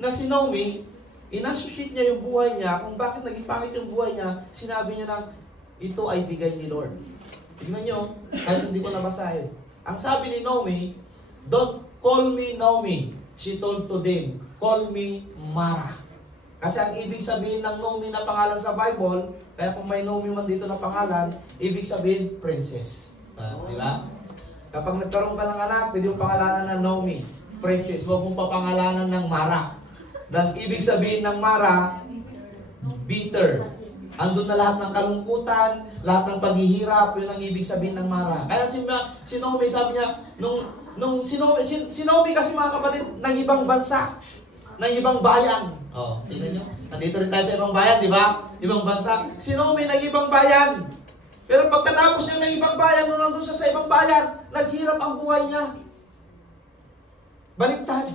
na si Naomi, inassociate niya yung buhay niya, kung bakit naging pangit yung buhay niya, sinabi niya ng, ito ay bigay ni Lord. Tignan niyo, kahit hindi ko nabasahin. Ang sabi ni Naomi, don't call me Naomi. She told to them, call me Mara. Kasi ang ibig sabihin ng Naomi na pangalan sa Bible, kaya kung may Naomi man dito na pangalan, ibig sabihin, princess. Di ba? Kapag nagkaroon ka ng anak, pwede yung pangalanan ng Naomi, princess. Huwag mong papangalanan ng Mara. Dahil ibig sabihin ng Mara, bitter. Andun na lahat ng kalungkutan, lahat ng paghihirap, yun ang ibig sabihin ng Mara. Kaya si Naomi, sabi niya, si Naomi kasi mga kapatid, ng ibang bansa, ng ibang bayan. Oh, tingnan niyo. Nandito rin tayo sa ibang bayan, di ba? Ibang bansa. Si Naomi ng ibang bayan. Pero pagkatapos niya ng ibang bayan, nung nandun siya sa ibang bayan, naghirap ang buhay niya. Baliktad.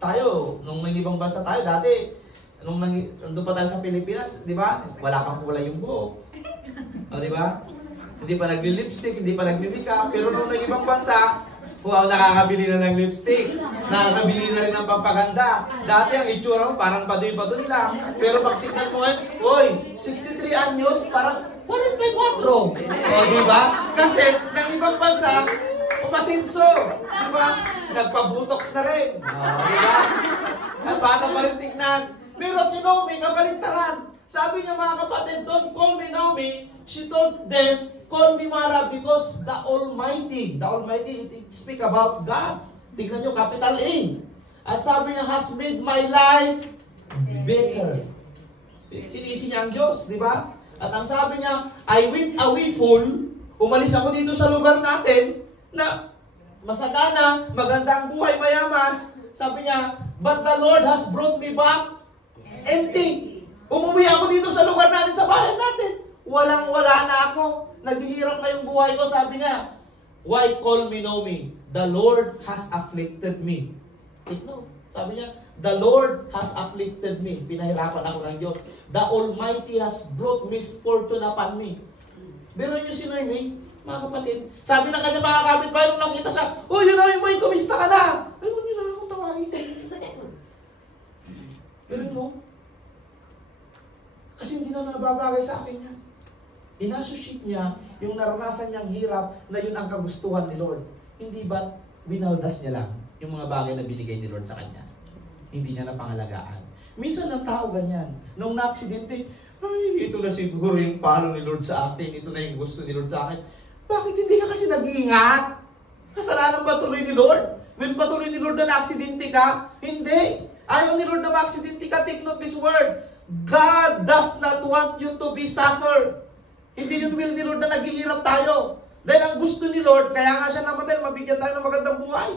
Tayo, nung nang ibang bansa tayo, dati, nung nandun pa tayo sa Pilipinas, di ba? Wala pang kulay yung buhok. O, di ba? Hindi pa nagli-lipstick, hindi pa nagli-makeup. Pero nung nang ibang bansa, wow, nakakabili na ng lipstick. Nakakabili na rin ng pampaganda. Dati ang itsura mo, parang baduy-baduy lang. Pero pag tignan mo ngayon, oy, 63 anyos, parang 44. O, di ba? Kasi, ng ibang bansa, umasinso. Di ba? Nagpabutox na rin. Di ba? Ang bata pa rin tignan. Pero si Naomi, kabaliktaran. Sabi niya mga kapatid, don't call me Naomi. She told them, call me Mara because the Almighty, it speak about God. Tignan niyo, capital A. At sabi niya, has made my life better. Sinisi niya ang Diyos, di ba? At ang sabi niya, I went away full. Umalis ako dito sa lugar natin na masagana, maganda ang buhay, mayaman. Sabi niya, but the Lord has brought me back empty. Umuwi ako dito sa lugar natin, sa bahay natin. Walang-wala na ako. Naghihirap na yung buhay ko. Sabi niya, why call me Naomi? The Lord has afflicted me. No. Sabi niya, the Lord has afflicted me. Pinahirapan ako ng Diyos. The Almighty has brought misfortune upon me. Pero niyo si Naomi, mga kapatid, sabi ng kanya mga kapitbahay, nung nakita siya, oh, yun na, may kumista ka na. Ay, huwag niyo na akong tawagin. Pero mo, kasi hindi na nababagay sa akin yan. Inassociate niya yung naranasan niyang hirap na yun ang kagustuhan ni Lord. Hindi ba binaldas niya lang yung mga bagay na binigay ni Lord sa kanya? Hindi niya napangalagaan. Minsan ng tao ganyan. Nung na-aksidente, ay, ito na siguro yung palo ni Lord sa akin. Ito na yung gusto ni Lord sa akin. Bakit hindi ka kasi nag-iingat? Kasalanan patuloy ni Lord. Will patuloy ni Lord na na-aksidente ka? Hindi. Ayaw ni Lord na ma-aksidente ka. Take note this word. God does not want you to be suffer. Hindi yung will ni Lord na naghihirap tayo. Dahil ang gusto ni Lord, kaya nga siya namatay, mabigyan tayo ng magandang buhay.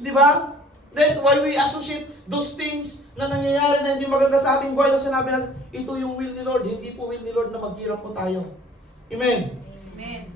Di ba? Then, why we associate those things na nangyayari na hindi maganda sa ating buhay na sinabi natin, ito yung will ni Lord, hindi po will ni Lord na maghirap po tayo. Amen? Amen.